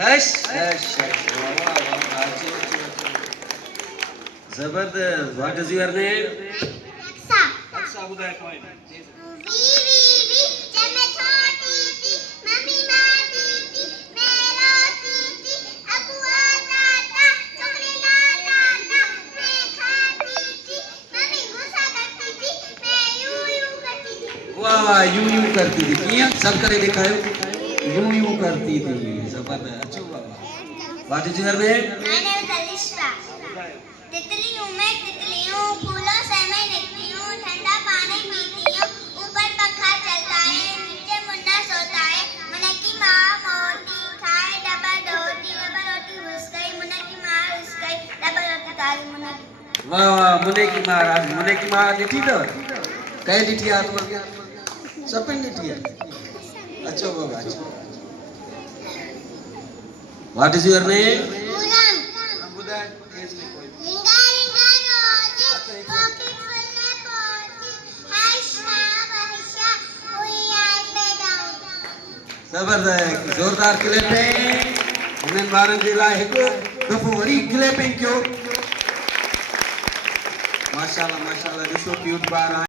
Hush हश जबरदस्त. What is your name? Aqsa ॿुधाए तव्हां वाह वाह यूं यूं करती थी. कियां सब करे दिखायो. यूं यूं करती थी. जबरदस्त. अच्छो बाबा. What is your name? My name is Alishra. तितली हूँ मैं, तितली हूँ, फूलों से मैं निकली हूँ, ठंडा पानी पीती हूँ, ऊपर पंखा चलता है, नीचे मुन्ना सोता है, मुन्ने की माँ मोती खाए, डबल रोटी घुस गई, मुन्ने की माँ घुस गई, डबल रोटी तारी मुन्ने की. वाह वाह. मुने की मां. मुने की मां ॾिठी अथव? कंहिं ॾिठी आहे आत्मा? सभिनि ॾिठी आहे. अच्छो बाबा अच्छो. What is your name? Poonam. ॿुधाए तेज में कोई रिंगा रिंगा रोजी, पॉकेट फुल में पोजी, हर्षा वर्षा, हुई आज मैं डाउन. जबरदस्त. जोरदार क्लैपिंग. हिननि ॿारनि जे लाइ हिकु दफ़ो वरी क्लैपिंग कयो. माशाल्लाह माशाल्लाह. ॾिसो क्यूट ॿार आहिनि.